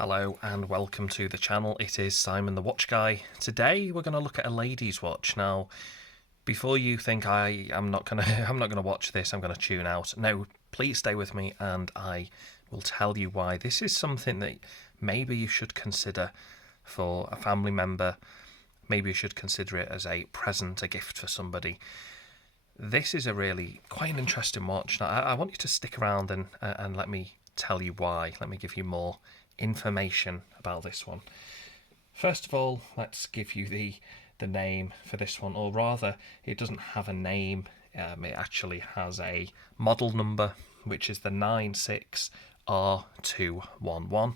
Hello and welcome to the channel. It is Simon the Watch Guy. Today we're going to look at a ladies' watch. Now, before you think I'm not gonna watch this, I'm gonna tune out. No, please stay with me and I will tell you why. This is something that maybe you should consider for a family member. Maybe you should consider it as a present, a gift for somebody. This is a really quite an interesting watch. Now, I want you to stick around and let me tell you why. Let me give you more information about this one. First of all, let's give you the name for this one, or rather, it doesn't have a name. It actually has a model number, which is the 96R211.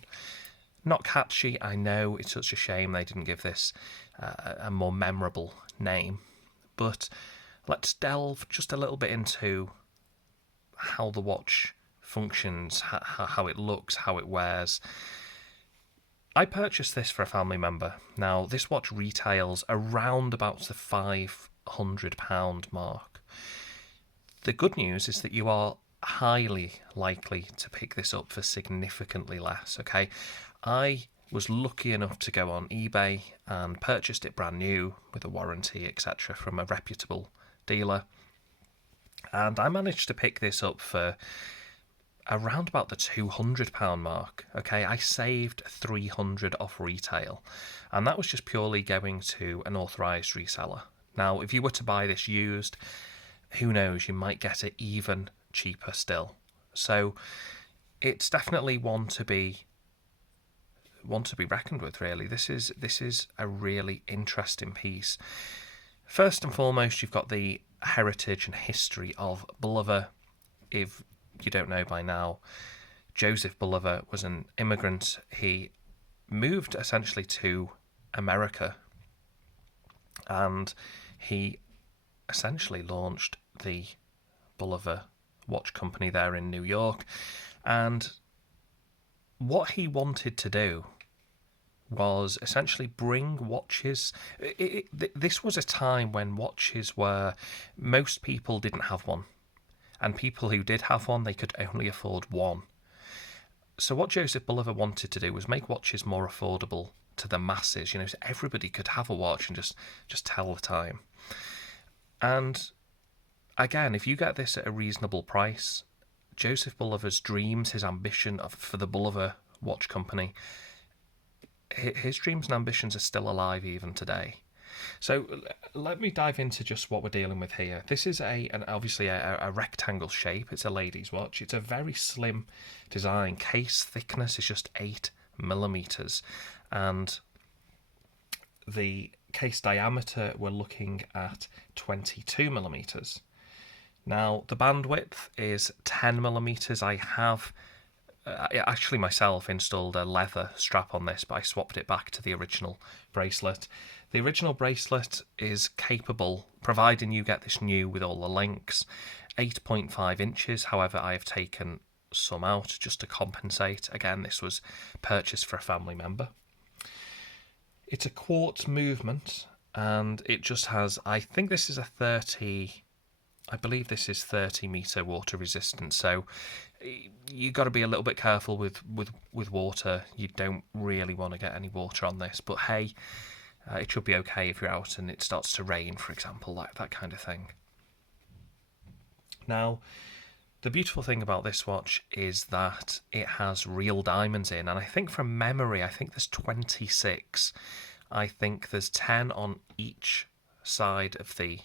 Not catchy, I know. It's such a shame they didn't give this a more memorable name. But let's delve just a little bit into how the watch functions, how it looks, how it wears. I purchased this for a family member. Now, this watch retails around about the £500 mark. The good news is that you are highly likely to pick this up for significantly less, okay? I was lucky enough to go on eBay and purchased it brand new with a warranty, etc., from a reputable dealer. And I managed to pick this up for around about the £200 mark. Okay, I saved £300 off retail, and that was just purely going to an authorised reseller. Now, if you were to buy this used, who knows, you might get it even cheaper still. So it's definitely one to be reckoned with, really. This is a really interesting piece. First and foremost, you've got the heritage and history of Bulova. If you don't know by now, Joseph Bulova was an immigrant. He moved essentially to America and he essentially launched the Bulova watch company there in New York. And what he wanted to do was essentially bring watches. This was a time when watches were, most people didn't have one. And people who did have one, they could only afford one. So what Joseph Bulova wanted to do was make watches more affordable to the masses, so everybody could have a watch and just tell the time. And again, if you get this at a reasonable price, Joseph Bulova's dreams, his ambition for the Bulova watch company, his dreams and ambitions are still alive even today. So let me dive into just what we're dealing with here. This is obviously a rectangle shape. It's a lady's watch. It's a very slim design. Case thickness is just 8mm, and the case diameter we're looking at 22mm. Now the bandwidth is 10mm. I have actually myself installed a leather strap on this, but I swapped it back to the original bracelet. The original bracelet is capable, providing you get this new with all the links, 8.5 inches. However, I have taken some out just to compensate. Again, this was purchased for a family member. It's a quartz movement, and it just has, I think this is I believe this is 30-meter water resistance. So you got to be a little bit careful with water. You don't really want to get any water on this, but hey, it should be okay if you're out and it starts to rain, for example, that kind of thing. Now, the beautiful thing about this watch is that it has real diamonds in, and I think from memory, I think there's 26. I think there's 10 on each side of the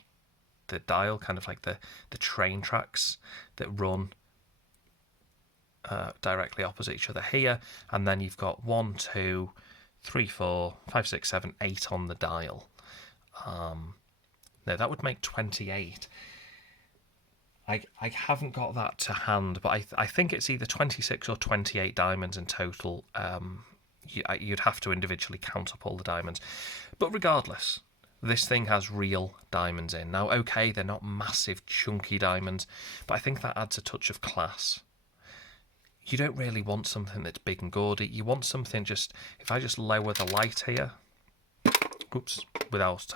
dial, kind of like the train tracks that run directly opposite each other here, and then you've got 1, 2, 3, 4, 5, 6, 7, 8 on the dial. No, that would make 28. I haven't got that to hand, but I think it's either 26 or 28 diamonds in total. You'd have to individually count up all the diamonds, but regardless, this thing has real diamonds in. Now, okay, they're not massive chunky diamonds, but I think that adds a touch of class. You don't really want something that's big and gaudy. You want something just, if I just lower the light here, oops, without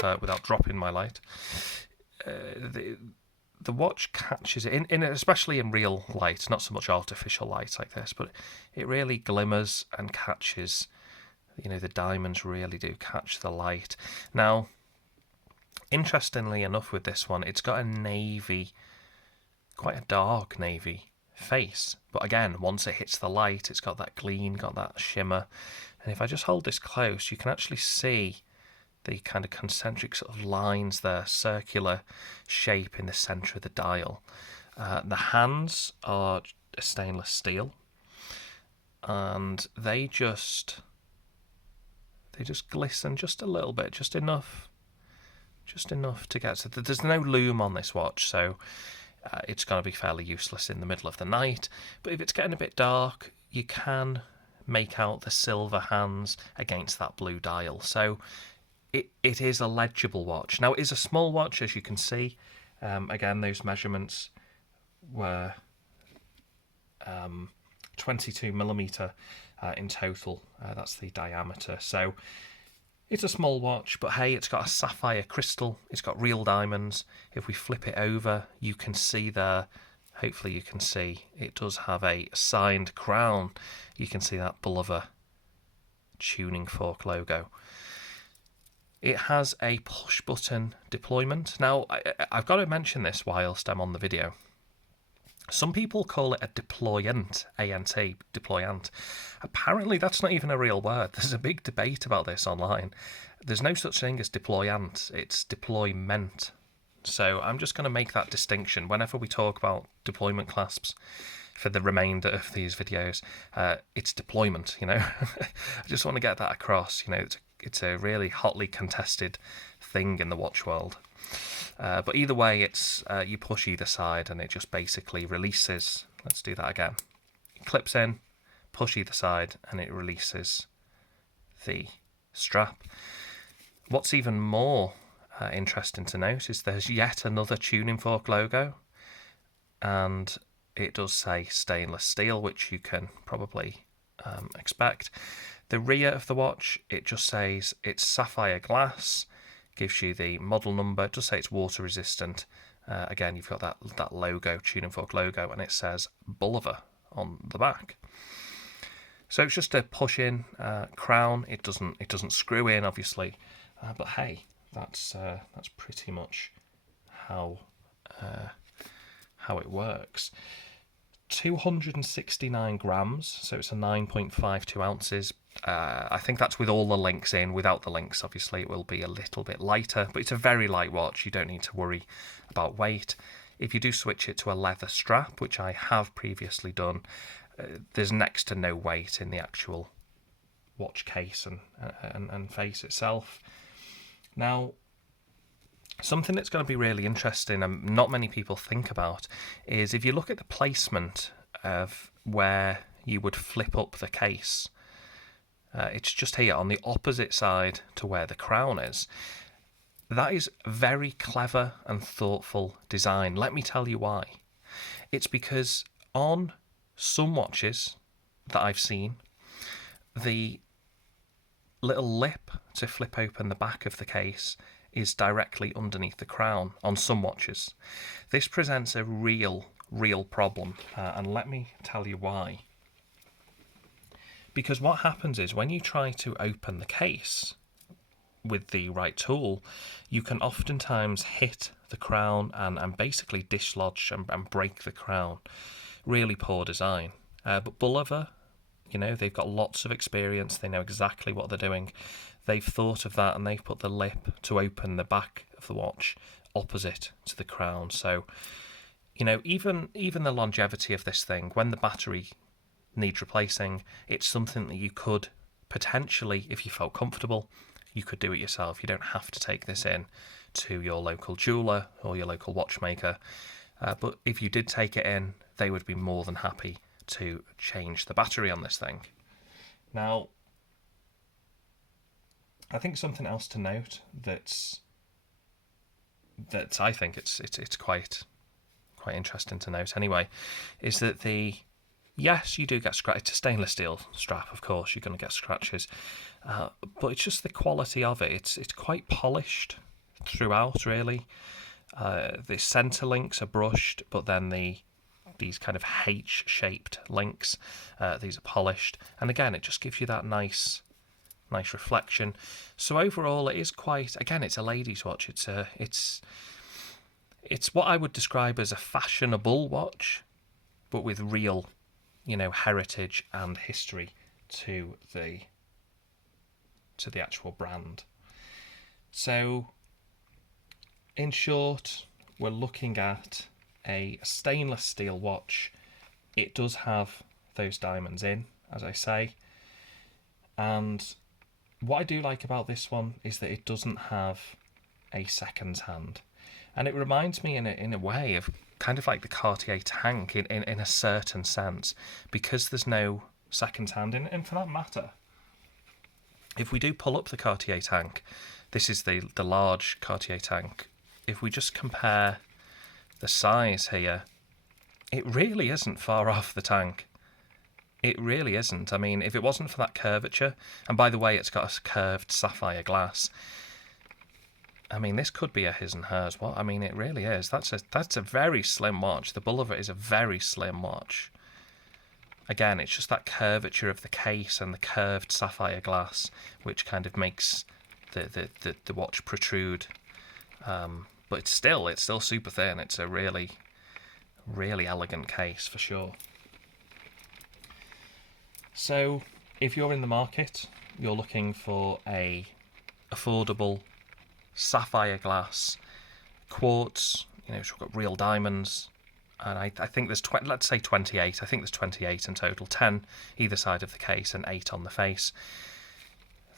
dropping my light, the watch catches it, especially in real light, not so much artificial light like this, but it really glimmers and catches, the diamonds really do catch the light. Now, interestingly enough with this one, it's got a navy, quite a dark navy face. But again, once it hits the light, it's got that gleam, got that shimmer. And if I just hold this close, you can actually see the kind of concentric sort of lines there, circular shape in the centre of the dial. The hands are stainless steel, and they just glisten just a little bit, just enough to get. So there's no loom on this watch, so it's going to be fairly useless in the middle of the night. But if it's getting a bit dark, you can make out the silver hands against that blue dial. So it is a legible watch. Now, it is a small watch, as you can see. Again, those measurements were 22mm in total. That's the diameter. So it's a small watch, but hey, it's got a sapphire crystal. It's got real diamonds. If we flip it over, you can see there, hopefully you can see, it does have a signed crown. You can see that Bulova tuning fork logo. It has a push button deployment. Now, I've got to mention this whilst I'm on the video. Some people call it a deployant, A-N-T, deployant. Apparently, that's not even a real word. There's a big debate about this online. There's no such thing as deployant. It's deployment. So I'm just going to make that distinction. Whenever we talk about deployment clasps for the remainder of these videos, it's deployment, I just want to get that across. It's a really hotly contested thing in the watch world. But either way, it's you push either side and it just basically releases. Let's do that again. It clips in, push either side, and it releases the strap. What's even more interesting to note is there's yet another tuning fork logo, and it does say stainless steel, which you can probably expect. The rear of the watch, it just says it's sapphire glass, gives you the model number, it does say it's water resistant. Again, you've got that logo, tuning fork logo, and it says Bulova on the back. So it's just a push-in crown. It doesn't screw in, obviously, but hey, that's pretty much how it works. 269 grams, so it's a 9.52 ounces. I think that's with all the links in. Without the links, obviously, it will be a little bit lighter, but it's a very light watch. You don't need to worry about weight. If you do switch it to a leather strap, which I have previously done, there's next to no weight in the actual watch case and face itself. Now, something that's going to be really interesting and not many people think about is if you look at the placement of where you would flip up the case, it's just here on the opposite side to where the crown is. That is very clever and thoughtful design. Let me tell you why. It's because on some watches that I've seen, the little lip to flip open the back of the case is directly underneath the crown on some watches. This presents a real problem, and let me tell you why. Because what happens is when you try to open the case with the right tool, you can oftentimes hit the crown and basically dislodge and break the crown. Really poor design. But Bulova, they've got lots of experience. They know exactly what they're doing. They've thought of that and they've put the lip to open the back of the watch opposite to the crown. So, even the longevity of this thing, when the battery needs replacing, it's something that you could potentially, if you felt comfortable, you could do it yourself. You don't have to take this in to your local jeweler or your local watchmaker. But if you did take it in, they would be more than happy to change the battery on this thing. Now, I think something else to note that I think it's quite interesting to note anyway, is that yes, you do get scratch. It's a stainless steel strap, of course. You're going to get scratches, but it's just the quality of it. It's quite polished throughout, really. The centre links are brushed, but then these kind of H-shaped links, these are polished, and again, it just gives you that nice reflection. So overall, it is quite. Again, it's a ladies' watch. It's what I would describe as a fashionable watch, but with real, heritage and history to the actual brand. So, in short, we're looking at a stainless steel watch. It does have those diamonds in, as I say. And what I do like about this one is that it doesn't have a seconds hand. And it reminds me in a way of kind of like the Cartier tank in a certain sense, because there's no seconds hand. And for that matter, if we do pull up the Cartier tank, this is the large Cartier tank. If we just compare the size here, it really isn't far off the tank. It really isn't. I mean, if it wasn't for that curvature, and by the way, it's got a curved sapphire glass. I mean, this could be a his and hers. What? I mean, it really is. That's a very slim watch. The Bulova is a very slim watch. Again, it's just that curvature of the case and the curved sapphire glass, which kind of makes the watch protrude. But it's still super thin. It's a really, really elegant case for sure. So, if you're in the market, you're looking for a affordable sapphire glass quartz, which have got real diamonds, and I think there's let's say 28. I think there's 28 in total, 10 either side of the case and 8 on the face.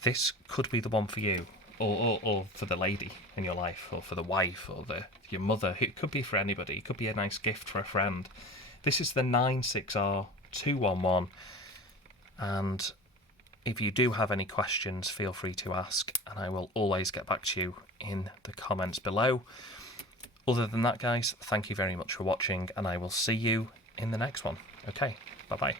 This could be the one for you, or for the lady in your life, or for the wife, or your mother. It could be for anybody. It could be a nice gift for a friend. This is the 96R211, and if you do have any questions, feel free to ask, and I will always get back to you in the comments below. Other than that, guys, thank you very much for watching, and I will see you in the next one. Okay, bye-bye.